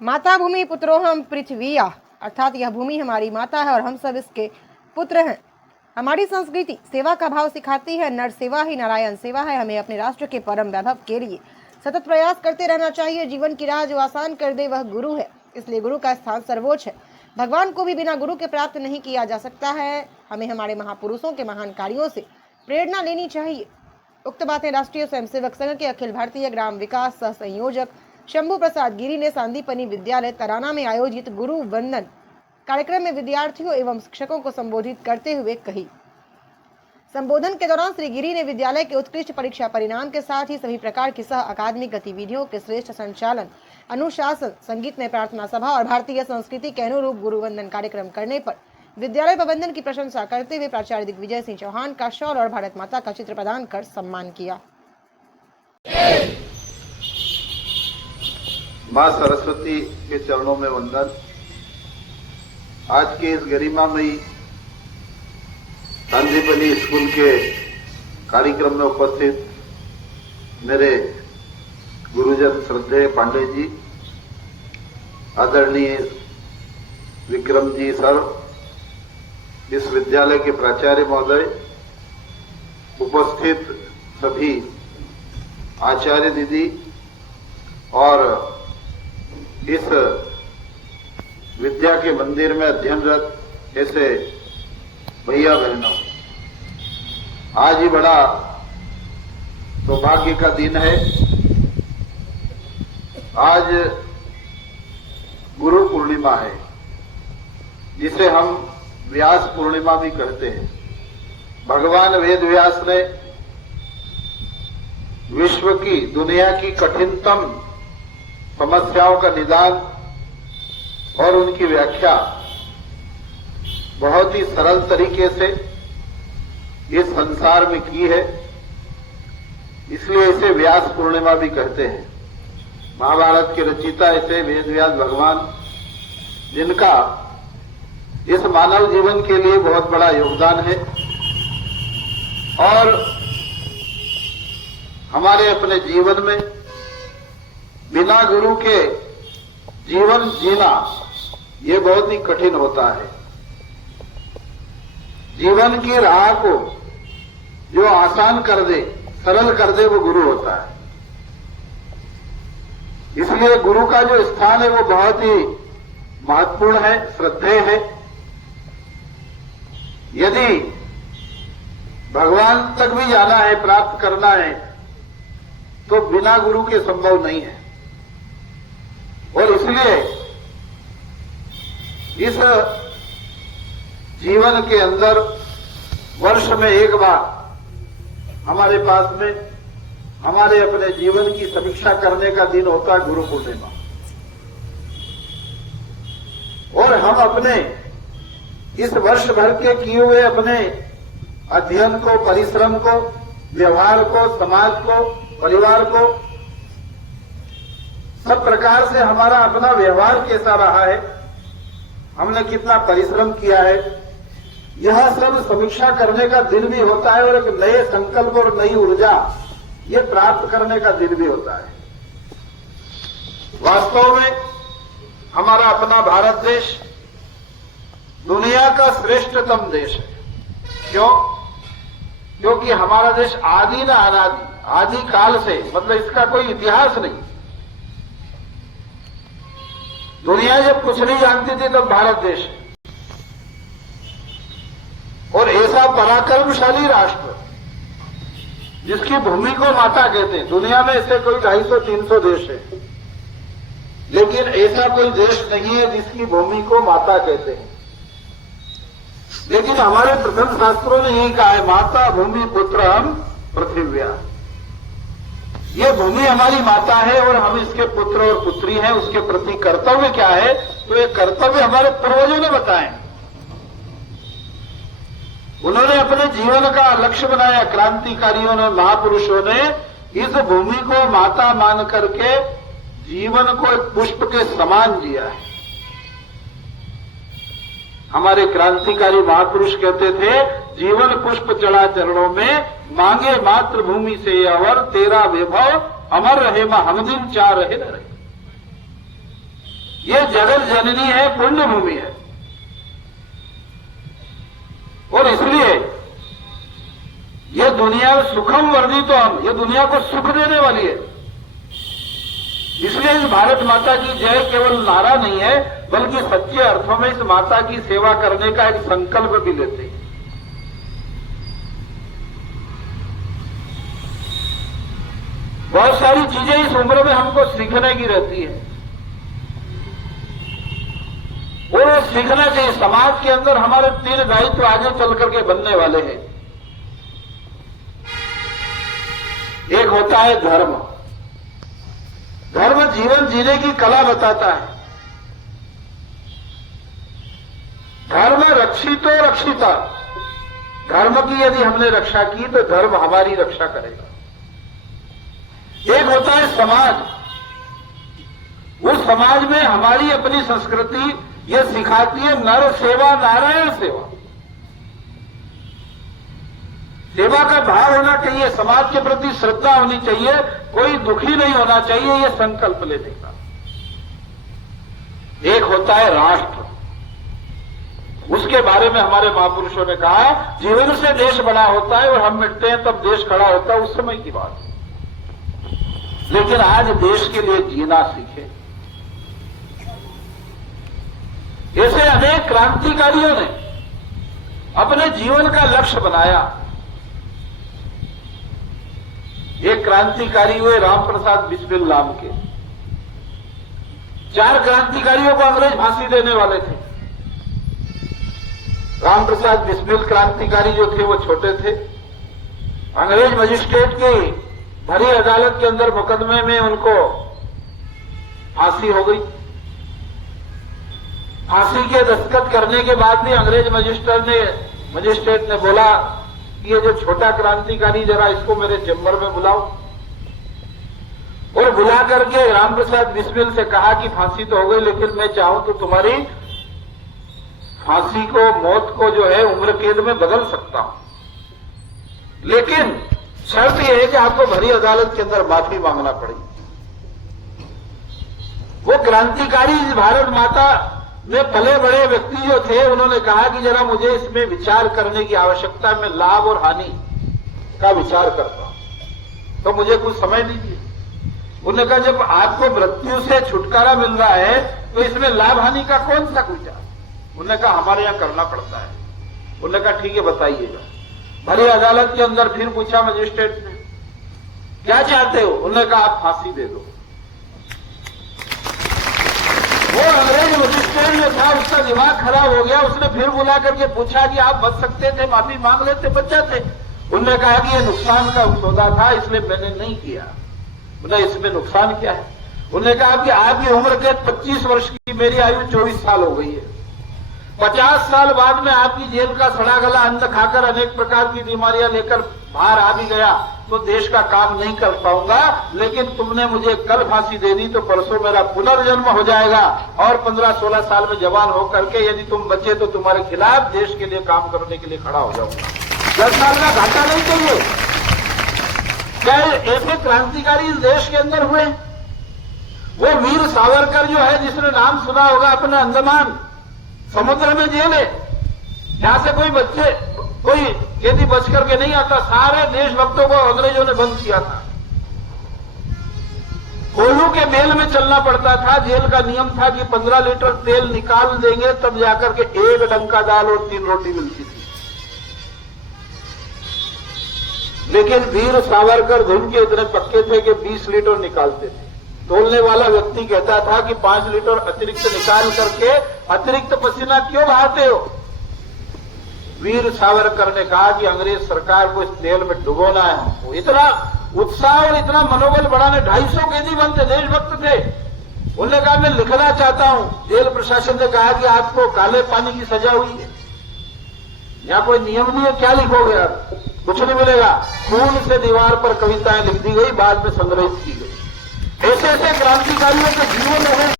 माता भूमि पुत्रोहम पृथ्वीया, अर्थात यह भूमि हमारी माता है और हम सब इसके पुत्र हैं। हमारी संस्कृति सेवा का भाव सिखाती है। नर सेवा ही नारायण सेवा है। हमें अपने राष्ट्र के परम वैभव के लिए सतत प्रयास करते रहना चाहिए। जीवन की राह जो आसान कर दे वह गुरु है, इसलिए गुरु का स्थान सर्वोच्च है। भगवान को भी बिना गुरु के प्राप्त नहीं किया जा सकता है। हमें हमारे महापुरुषों के महान कार्यों से प्रेरणा लेनी चाहिए। उक्त बातें राष्ट्रीय स्वयंसेवक संघ के अखिल भारतीय ग्राम विकास सह संयोजक शंभू प्रसाद गिरी ने सांदीपनी विद्यालय तराना में आयोजित गुरु वंदन कार्यक्रम में विद्यार्थियों एवं शिक्षकों को संबोधित करते हुए कही। संबोधन के दौरान श्री गिरी ने विद्यालय के उत्कृष्ट परीक्षा परिणाम के साथ ही सभी प्रकार की सह अकादमिक गतिविधियों के श्रेष्ठ संचालन, अनुशासन, संगीत में प्रार्थना सभा और भारतीय संस्कृति के अनुरूप गुरु वंदन कार्यक्रम करने पर विद्यालय प्रबंधन की प्रशंसा करते हुए प्राचार्य दिग्विजय सिंह चौहान का शॉल और भारत माता का चित्र प्रदान कर सम्मान किया। माँ सरस्वती के चरणों में वंदन। आज के इस गरिमामयी सांदीपनी स्कूल के कार्यक्रम में उपस्थित मेरे गुरुजन श्रद्धेय पांडे जी, आदरणीय विक्रम जी सर, इस विद्यालय के प्राचार्य महोदय, उपस्थित सभी आचार्य दीदी और इस विद्या के मंदिर में अध्ययनरत ऐसे भैया बहनों, आज ही बड़ा सौभाग्य का दिन है। आज गुरु पूर्णिमा है, जिसे हम व्यास पूर्णिमा भी कहते हैं। भगवान वेद व्यास ने विश्व की, दुनिया की कठिनतम समस्याओं का निदान और उनकी व्याख्या बहुत ही सरल तरीके से इस संसार में की है, इसलिए इसे व्यास पूर्णिमा भी कहते हैं। महाभारत के रचयिता ऐसे वेद व्यास भगवान, जिनका इस मानव जीवन के लिए बहुत बड़ा योगदान है और हमारे अपने जीवन में बिना गुरु के जीवन जीना ये बहुत ही कठिन होता है। जीवन की राह को जो आसान कर दे, सरल कर दे, वो गुरु होता है। इसलिए गुरु का जो स्थान है वो बहुत ही महत्वपूर्ण है, श्रद्धेय है। यदि भगवान तक भी जाना है, प्राप्त करना है, तो बिना गुरु के संभव नहीं है। और इसलिए इस जीवन के अंदर वर्ष में एक बार हमारे पास में हमारे अपने जीवन की समीक्षा करने का दिन होता है गुरु पूर्णिमा। और हम अपने इस वर्ष भर के किए हुए अपने अध्ययन को, परिश्रम को, व्यवहार को, समाज को, परिवार को, सब प्रकार से हमारा अपना व्यवहार कैसा रहा है, हमने कितना परिश्रम किया है, यह सब समीक्षा करने का दिन भी होता है। और एक नए संकल्प और नई ऊर्जा ये प्राप्त करने का दिन भी होता है। वास्तव में हमारा अपना भारत देश दुनिया का श्रेष्ठतम देश है। क्यों? क्योंकि हमारा देश आदि न अनादि, आदि काल से, मतलब इसका कोई इतिहास नहीं। दुनिया जब कुछ नहीं जानती थी तब भारत देश है। और ऐसा पराक्रमशाली राष्ट्र जिसकी भूमि को माता कहते हैं, दुनिया में ऐसे कोई 250-300 देश है, लेकिन ऐसा कोई देश नहीं है जिसकी भूमि को माता कहते हैं। लेकिन हमारे प्रथम शास्त्रों ने यही कहा है, माता भूमि पुत्र हम पृथिव्या। ये भूमि हमारी माता है और हम इसके पुत्र और पुत्री हैं। उसके प्रति कर्तव्य क्या है? तो ये कर्तव्य हमारे पूर्वजों ने बताए। उन्होंने अपने जीवन का लक्ष्य बनाया। क्रांतिकारियों ने, महापुरुषों ने इस भूमि को माता मान करके जीवन को एक पुष्प के समान जिया है। हमारे क्रांतिकारी महापुरुष कहते थे, जीवन पुष्प चढ़ा चरणों में, मांगे मातृभूमि से अवर, तेरा वैभव अमर रहे हम दिन चाह रहे न रहे। ये जगत जननी है, पुण्य भूमि है, और इसलिए ये दुनिया सुखम वर्धितम, ये दुनिया को सुख देने वाली है। इसलिए इस भारत माता की जय केवल नारा नहीं है, बल्कि सच्चे अर्थों में इस माता की सेवा करने का एक संकल्प भी लेते हैं। बहुत सारी चीजें इस उम्र में हमको सीखने की रहती है, और सीखना चाहिए। समाज के अंदर हमारे 3 दायित्व आगे चल करके बनने वाले हैं। एक होता है धर्म। धर्म जीवन जीने की कला बताता है। धर्म रक्षितो रक्षिता, धर्म की यदि हमने रक्षा की तो धर्म हमारी रक्षा करेगा। एक होता है समाज। उस समाज में हमारी अपनी संस्कृति ये सिखाती है नर सेवा नारायण सेवा। सेवा का भाव होना चाहिए, समाज के प्रति श्रद्धा होनी चाहिए, कोई दुखी नहीं होना चाहिए, ये संकल्प लेने का। एक होता है राष्ट्र। उसके बारे में हमारे महापुरुषों ने कहा, जीवन से देश बड़ा होता है और हम मिटते हैं तब देश खड़ा होता है, उस समय की बात है। लेकिन आज देश के लिए जीना सीखे। ऐसे अनेक क्रांतिकारियों ने अपने जीवन का लक्ष्य बनाया। एक क्रांतिकारी हुए राम प्रसाद बिस्मिल नाम के। 4 क्रांतिकारियों को अंग्रेज फांसी देने वाले थे। राम प्रसाद बिस्मिल क्रांतिकारी जो थे वो छोटे थे। अंग्रेज मजिस्ट्रेट की भरी अदालत के अंदर मुकदमे में उनको फांसी हो गई। फांसी के दस्तखत करने के बाद भी अंग्रेज मजिस्ट्रेट ने बोला कि ये जो छोटा क्रांतिकारी, जरा इसको मेरे चेंबर में बुलाओ। और बुला करके राम प्रसाद बिस्मिल से कहा कि फांसी तो हो गई, लेकिन मैं चाहूं तो तुम्हारी फांसी को, मौत को जो है उम्र कैद में बदल सकता हूं, लेकिन शर्त यह है कि आपको भरी अदालत के अंदर माफी मांगना पड़ेगी। वो क्रांतिकारी भारत माता में पले बड़े व्यक्ति जो थे, उन्होंने कहा कि जरा मुझे इसमें विचार करने की आवश्यकता है, मैं लाभ और हानि का विचार करता हूं, तो मुझे कुछ समय दीजिए। उन्होंने कहा जब आपको मृत्यु से छुटकारा मिल रहा है तो इसमें लाभ हानि का कौन सा विचार? उन्होंने कहा हमारे यहां करना पड़ता है। उन्होंने कहा ठीक है बताइएगा। भरी अदालत के अंदर फिर पूछा मजिस्ट्रेट ने, क्या चाहते हो? उन्होंने कहा आप फांसी दे दो। वो अंग्रेज मजिस्ट्रेट जो था उसका दिमाग खराब हो गया। उसने फिर बुला करके पूछा कि आप बच सकते थे, माफी मांग लेते, बच जाते। उन्होंने कहा कि ये नुकसान का सौदा था इसलिए मैंने नहीं किया। बोला इसमें नुकसान क्या है? उन्होंने कहा कि आपकी उम्र के 25 वर्ष की, मेरी आयु 24 साल हो गई है। 50 साल बाद में आपकी जेल का सड़ा गला अन्न खाकर अनेक प्रकार की बीमारियां लेकर बाहर आ भी गया तो देश का काम नहीं कर पाऊंगा, लेकिन तुमने मुझे कल फांसी दे दी तो परसों मेरा पुनर्जन्म हो जाएगा और 15-16 साल में जवान होकर के यदि तुम बचे तो तुम्हारे खिलाफ देश के लिए काम करने के लिए खड़ा हो जाऊंगा। 10 साल का घाटा नहीं चाहिए। क्या ऐसे क्रांतिकारी इस देश के अंदर हुए? वो वीर सावरकर जो है, जिसने नाम सुना होगा, अपने अंडमान समुद्र में जेल है, यहां से कोई कैदी बच करके नहीं आता। सारे देशभक्तों को अंग्रेजों ने बंद किया था। कोल्हू के बेल में चलना पड़ता था। जेल का नियम था कि 15 लीटर तेल निकाल देंगे तब जाकर के 1 डंका दाल और 3 रोटी मिलती थी। लेकिन वीर सावरकर धुन के इतने पक्के थे कि 20 लीटर निकालते थे। तोलने वाला व्यक्ति कहता था कि 5 लीटर अतिरिक्त निकाल करके अतिरिक्त पसीना क्यों बहाते हो? वीर सावरकर ने कहा कि अंग्रेज सरकार को इस तेल में डुबोना है हमको। इतना उत्साह और इतना मनोबल बढ़ाने 250 कैदी बनते, देशभक्त थे। उन्होंने कहा मैं लिखना चाहता हूं। जेल प्रशासन ने कहा कि आपको काले पानी की सजा हुई है, यहां कोई नियम नहीं है, क्या लिखोगे आप? कुछ नहीं मिलेगा। खून से दीवार पर कविताएं लिख दी गई, बाद में संग्रहित की गई। ऐसे ऐसे क्रांतिकारियों के जीवन में